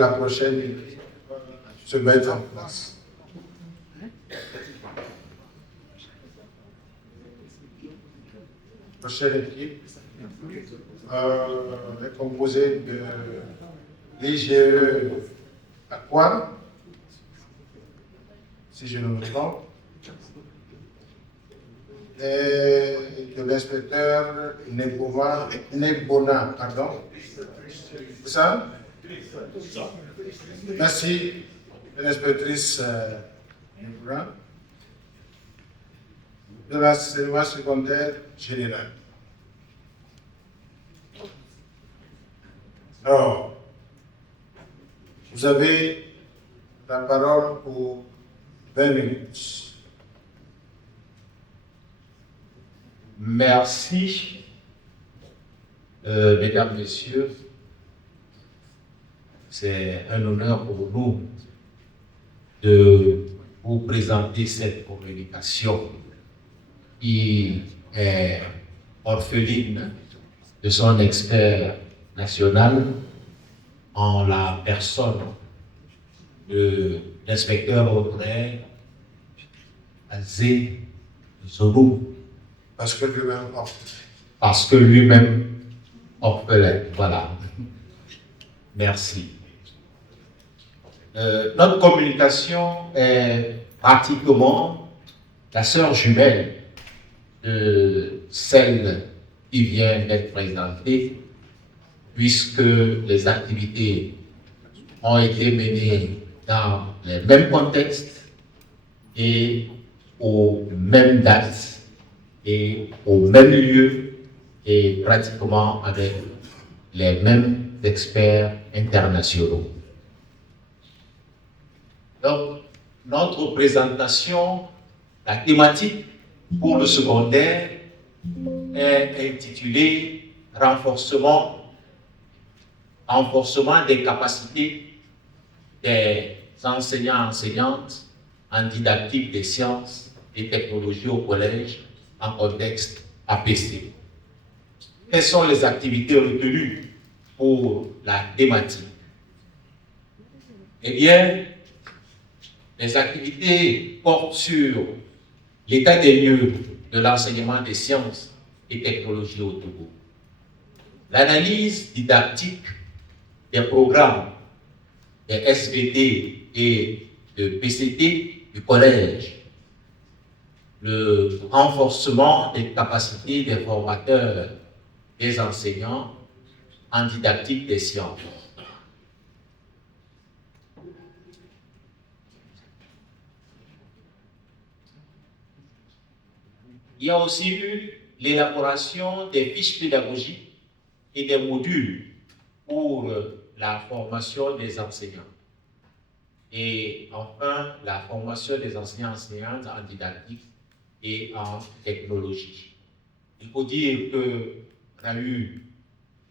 la prochaine équipe se mette en place. La prochaine équipe est composée de l'IGE à quoi, si je ne me trompe, et de l'inspecteur Nebona, pardon. C'est ça? Merci, l'inspectrice Nebona, de l'enseignement secondaire général. Alors, vous avez la parole pour 20 minutes. Merci, mesdames, messieurs. C'est un honneur pour nous de vous présenter cette communication qui est orpheline de son expert national en la personne de l'inspecteur Audrey Azé Zorou. Parce que lui-même orphelin. Parce que lui-même orphelin. Voilà. Merci. Notre communication est pratiquement la sœur jumelle de celle qui vient d'être présentée, puisque les activités ont été menées dans les mêmes contextes et aux mêmes dates et au même lieu et pratiquement avec les mêmes experts internationaux. Donc, notre présentation, la thématique pour le secondaire est intitulée renforcement des capacités des enseignants-enseignantes en didactique des sciences et technologies au collège en contexte APC. Quelles sont les activités retenues pour la thématique? Eh bien, les activités portent sur l'état des lieux de l'enseignement des sciences et technologies au Togo, l'analyse didactique des programmes des SVT et de PCT du collège, le renforcement des capacités des formateurs, des enseignants en didactique des sciences. Il y a aussi eu l'élaboration des fiches pédagogiques et des modules pour la formation des enseignants. Et enfin, la formation des enseignants-enseignantes en didactique et en technologie. Il faut dire que RAU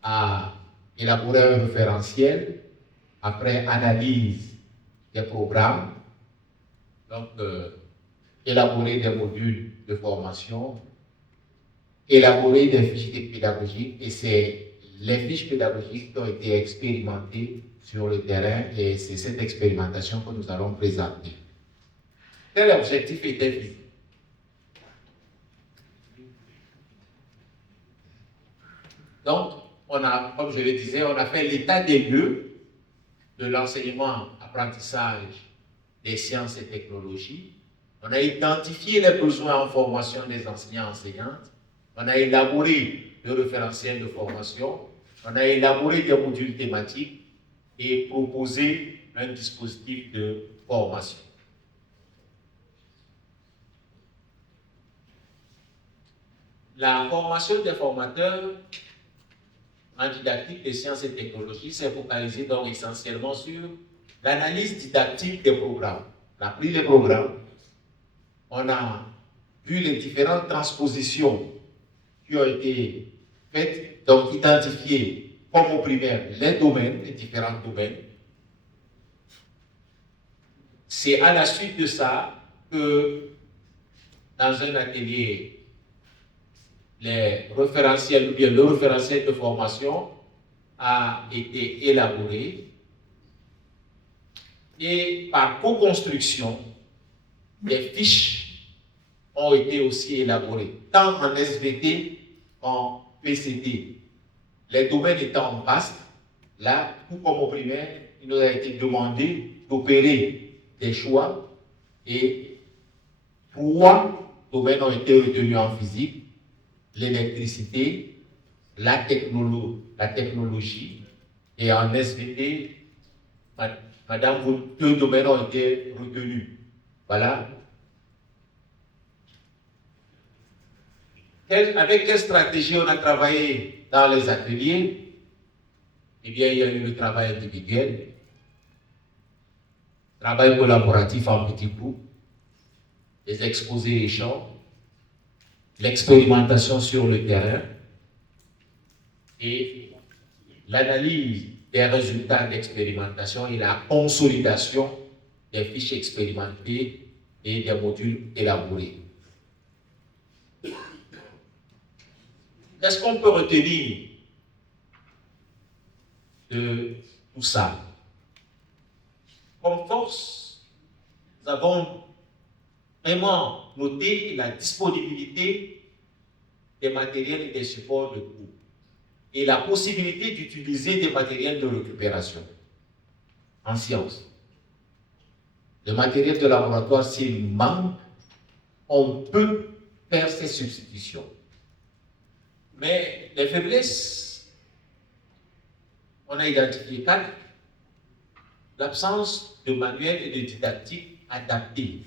a élaboré un référentiel après analyse des programmes, donc élaborer des modules de formation, élaborer des fiches pédagogiques, et c'est les fiches pédagogiques qui ont été expérimentées sur le terrain, et c'est cette expérimentation que nous allons présenter. Quel objectif était visé? Donc, on a, comme je le disais, on a fait l'état des lieux de l'enseignement, apprentissage des sciences et technologies. On a identifié les besoins en formation des enseignants-enseignantes. On a élaboré le référentiel de formation. On a élaboré des modules thématiques et proposé un dispositif de formation. La formation des formateurs en didactique des sciences et technologies s'est focalisée donc essentiellement sur l'analyse didactique des programmes. On a pris les programmes, on a vu les différentes transpositions qui ont été faites, donc identifiées comme au primaire les domaines, les différents domaines. C'est à la suite de ça que dans un atelier, les référentiels, ou bien le référentiel de formation a été élaboré Et par co-construction, des fiches ont été aussi élaborées, tant en SVT qu'en PCT. Les domaines étant vastes, là, tout comme au primaire, il nous a été demandé d'opérer des choix et 3 domaines ont été retenus en physique: l'électricité, la technologie, et en SVT, madame, 2 domaines ont été retenus. Voilà. Avec quelle stratégie on a travaillé dans les ateliers? Eh bien, il y a eu le travail individuel, travail collaboratif en petits groupes, les exposés échanges, l'expérimentation sur le terrain et l'analyse des résultats d'expérimentation et la consolidation des fiches expérimentées et des modules élaborés. Qu'est-ce qu'on peut retenir de tout ça? Comme force, nous avons vraiment noté la disponibilité des matériels et des supports de cours et la possibilité d'utiliser des matériels de récupération en sciences. Le matériel de laboratoire, s'il manque, on peut faire ces substitutions. Mais les faiblesses, on a identifié 4. L'absence de manuels et de didactique adaptés.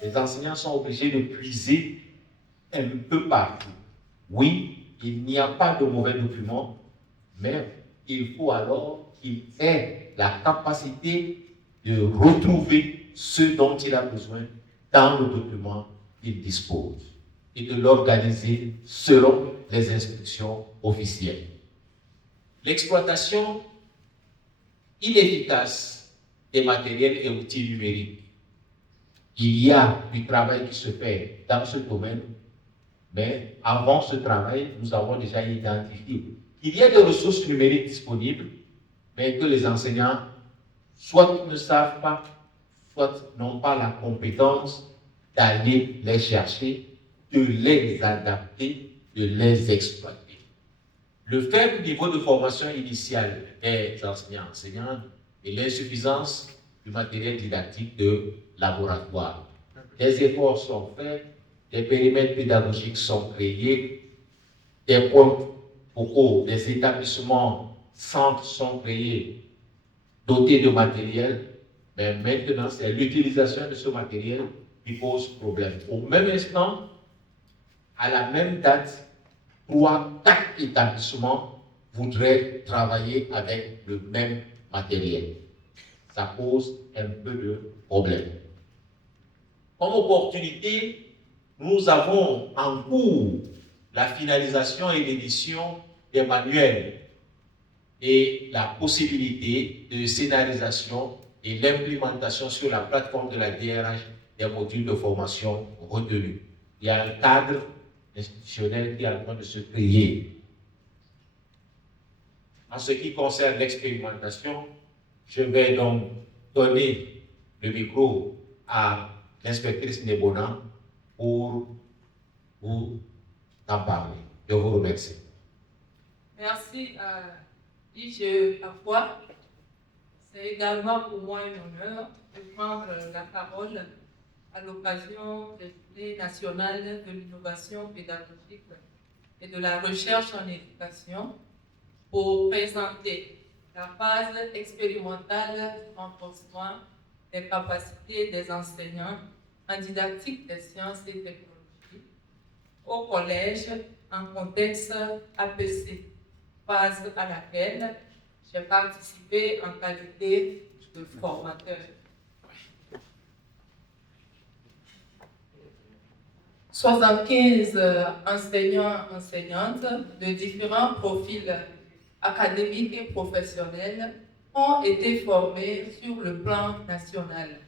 Les enseignants sont obligés de puiser un peu partout. Oui, il n'y a pas de mauvais documents, mais il faut alors qu'il ait la capacité de retrouver ce dont il a besoin dans le document qu'il dispose et de l'organiser selon les instructions officielles. L'exploitation inefficace des matériels et outils numériques. Il y a du travail qui se fait dans ce domaine, mais avant ce travail, nous avons déjà identifié qu'il y a des ressources numériques disponibles, mais que les enseignants soit ne savent pas, soit n'ont pas la compétence d'aller les chercher, de les adapter, de les exploiter. Le faible niveau de formation initiale des enseignants et l'insuffisance du matériel didactique de laboratoire. Des efforts sont faits, des périmètres pédagogiques sont créés, des points focaux, des établissements, centres sont créés, dotés de matériel, mais maintenant c'est l'utilisation de ce matériel qui pose problème. Au même instant, à la même date, 3, 4 établissements voudraient travailler avec le même matériel. Ça pose un peu de problème. Comme opportunité, nous avons en cours la finalisation et l'édition des manuels et la possibilité de scénarisation et l'implémentation sur la plateforme de la DRH des modules de formation retenus. Il y a un cadre institutionnel qui est en train de se créer. En ce qui concerne l'expérimentation, je vais donc donner le micro à l'inspectrice Nebona pour vous en parler. Je vous remercie. Merci à I.G. Afwa. C'est également pour moi un honneur de prendre la parole à l'occasion des Journées nationales de l'innovation pédagogique et de la recherche en éducation pour présenter la phase expérimentale du renforcement des capacités des enseignants en didactique des sciences et technologies au collège en contexte APC, phase à laquelle j'ai participé en qualité de formateur. 75 enseignants-enseignantes de différents profils académiques et professionnels ont été formés sur le plan national.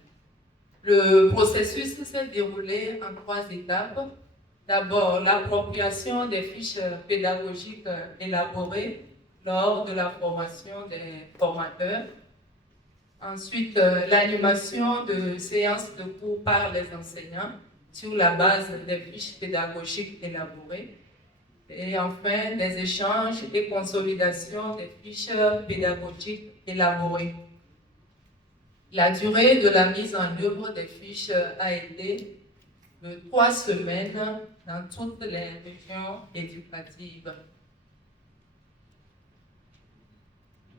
Le processus s'est déroulé en 3 étapes. D'abord, l'appropriation des fiches pédagogiques élaborées lors de la formation des formateurs. Ensuite, l'animation de séances de cours par les enseignants sur la base des fiches pédagogiques élaborées. Et enfin, des échanges et consolidations des fiches pédagogiques élaborées. La durée de la mise en œuvre des fiches a été de 3 semaines dans toutes les régions éducatives.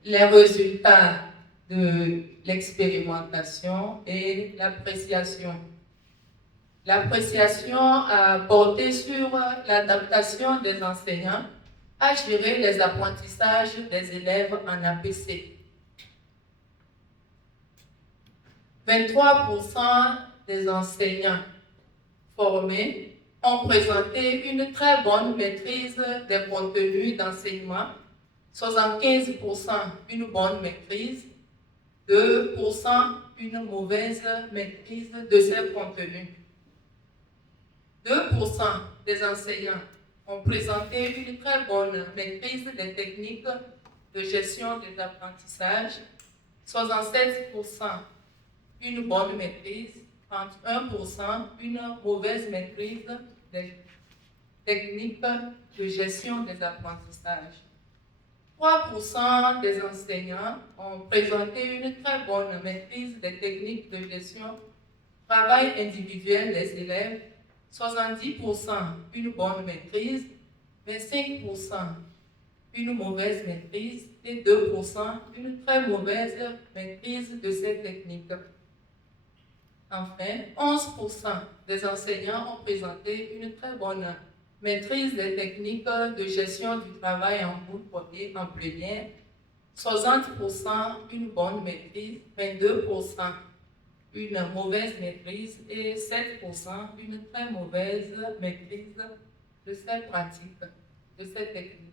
Les résultats de l'expérimentation et l'appréciation. L'appréciation a porté sur l'adaptation des enseignants à gérer les apprentissages des élèves en APC. 23% des enseignants formés ont présenté une très bonne maîtrise des contenus d'enseignement, 75% une bonne maîtrise, 2% une mauvaise maîtrise de ces contenus. 2% des enseignants ont présenté une très bonne maîtrise des techniques de gestion des apprentissages, 67% une bonne maîtrise, 31% une mauvaise maîtrise des techniques de gestion des apprentissages. 3% des enseignants ont présenté une très bonne maîtrise des techniques de gestion du travail individuel des élèves, 70% une bonne maîtrise, 25% une mauvaise maîtrise et 2% une très mauvaise maîtrise de ces techniques. Enfin, 11% des enseignants ont présenté une très bonne maîtrise des techniques de gestion du travail en groupe et en plénière, 60% une bonne maîtrise, 22% une mauvaise maîtrise et 7% une très mauvaise maîtrise de ces pratiques, de ces techniques.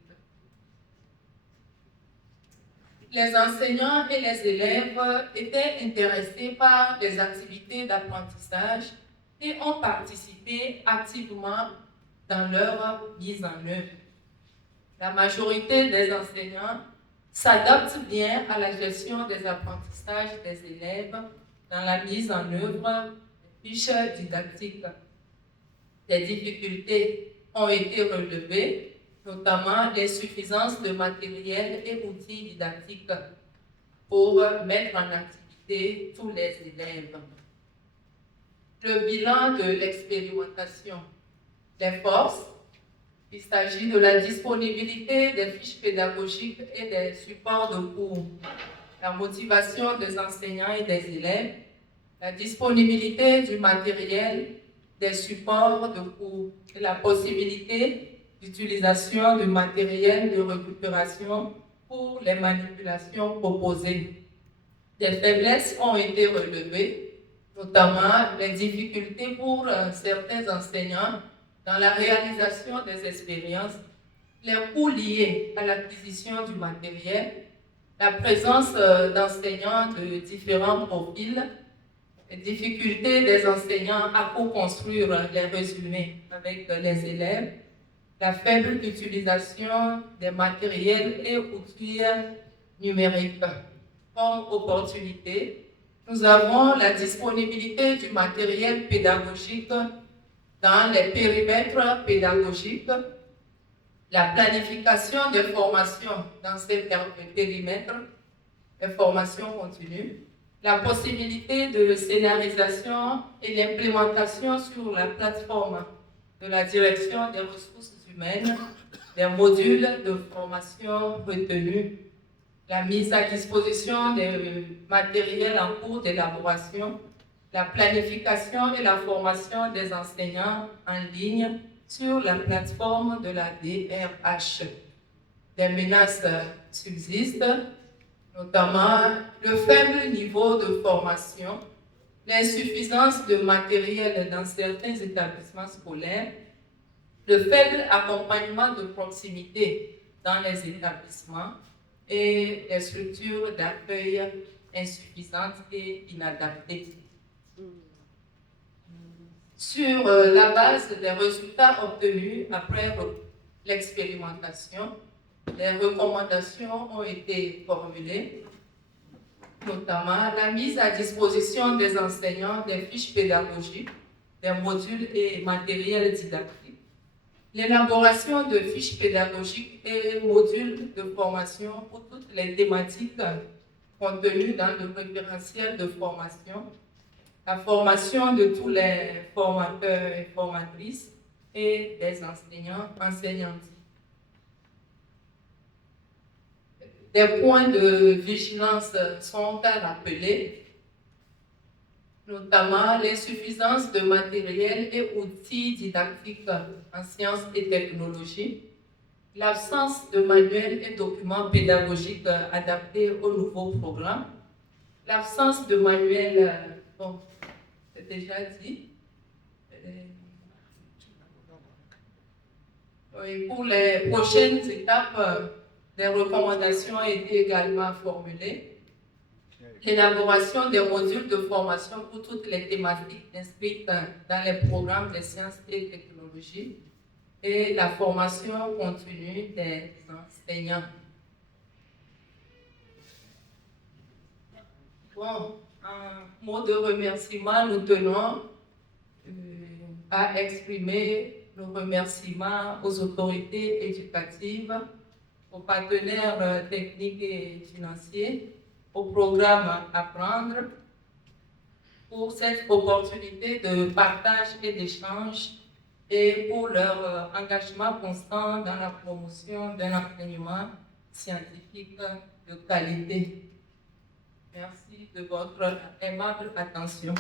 Les enseignants et les élèves étaient intéressés par les activités d'apprentissage et ont participé activement dans leur mise en œuvre. La majorité des enseignants s'adaptent bien à la gestion des apprentissages des élèves dans la mise en œuvre des fiches didactiques. Des difficultés ont été relevées, notamment l'insuffisance de matériel et outils didactiques pour mettre en activité tous les élèves. Le bilan de l'expérimentation. Les forces, il s'agit de la disponibilité des fiches pédagogiques et des supports de cours, la motivation des enseignants et des élèves, la disponibilité du matériel, des supports de cours et la possibilité d'utilisation du matériel de récupération pour les manipulations proposées. Des faiblesses ont été relevées, notamment les difficultés pour certains enseignants dans la réalisation des expériences, les coûts liés à l'acquisition du matériel, la présence d'enseignants de différents profils, les difficultés des enseignants à co-construire les résumés avec les élèves, la faible utilisation des matériels et outils numériques. Comme opportunité, nous avons la disponibilité du matériel pédagogique dans les périmètres pédagogiques, la planification des formations dans ces périmètres, les formations continues, la possibilité de scénarisation et l'implémentation sur la plateforme de la direction des ressources humaines, des modules de formation retenus, la mise à disposition des matériels en cours d'élaboration, la planification et la formation des enseignants en ligne sur la plateforme de la DRH. Des menaces subsistent, notamment le faible niveau de formation, l'insuffisance de matériel dans certains établissements scolaires, le faible accompagnement de proximité dans les établissements et les structures d'accueil insuffisantes et inadaptées. Sur la base des résultats obtenus après l'expérimentation, des recommandations ont été formulées. notamment la mise à disposition des enseignants des fiches pédagogiques, des modules et matériels didactiques, l'élaboration de fiches pédagogiques et modules de formation pour toutes les thématiques contenues dans le référentiel de formation, la formation de tous les formateurs et formatrices et des enseignants, enseignantes. Des points de vigilance sont à rappeler, notamment l'insuffisance de matériel et outils didactiques en sciences et technologies, l'absence de manuels et documents pédagogiques adaptés au nouveau programme, l'absence de manuels, bon, c'est déjà dit. Et pour les prochaines étapes, des recommandations ont été également formulées. L'élaboration des modules de formation pour toutes les thématiques inscrites dans les programmes de sciences et technologies et la formation continue des enseignants. Bon, un mot de remerciement, nous tenons à exprimer nos remerciements aux autorités éducatives, aux partenaires techniques et financiers, au programme Apprendre, pour cette opportunité de partage et d'échange et pour leur engagement constant dans la promotion d'un enseignement scientifique de qualité. Merci de votre aimable attention.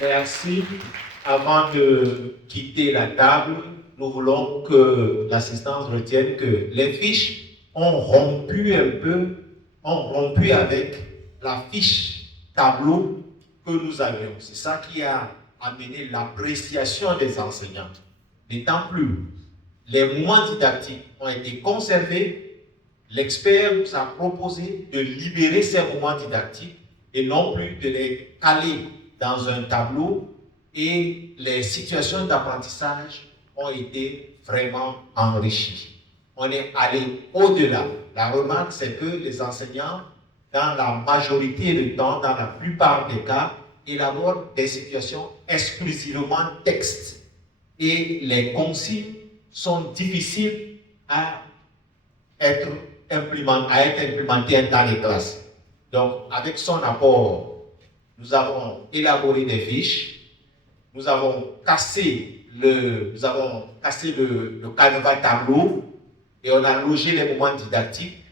Merci. Avant de quitter la table, nous voulons que l'assistance retienne que les fiches ont rompu avec la fiche tableau que nous avions. C'est ça qui a amené l'appréciation des enseignants. N'étant plus, les moments didactiques ont été conservés. L'expert nous a proposé de libérer ces moments didactiques et non plus de les caler dans un tableau, et les situations d'apprentissage ont été vraiment enrichies. On est allé au-delà. La remarque, c'est que les enseignants, dans la majorité du temps, dans la plupart des cas, élaborent des situations exclusivement texte. Et les consignes sont difficiles à être implémentées dans les classes. Donc, avec son apport, nous avons élaboré des fiches, nous avons cassé le canevas tableau et on a logé les moments didactiques.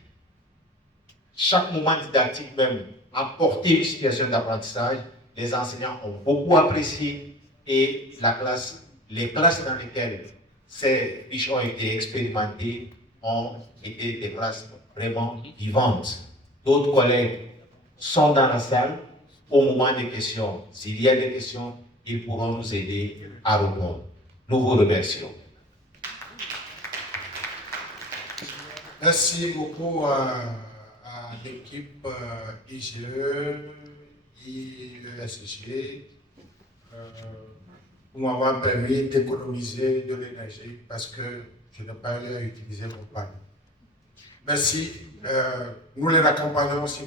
Chaque moment didactique même a porté une situation d'apprentissage. Les enseignants ont beaucoup apprécié et les classes dans lesquelles ces fiches ont été expérimentées ont été des classes vraiment vivantes. D'autres collègues sont dans la salle. Au moment des questions, s'il y a des questions, ils pourront nous aider à répondre. Nous vous remercions. Merci beaucoup à l'équipe IGE, IESG, pour m'avoir permis d'économiser de l'énergie parce que je n'ai pas eu à utiliser mon panneau. Merci. Nous les accompagnons aussi.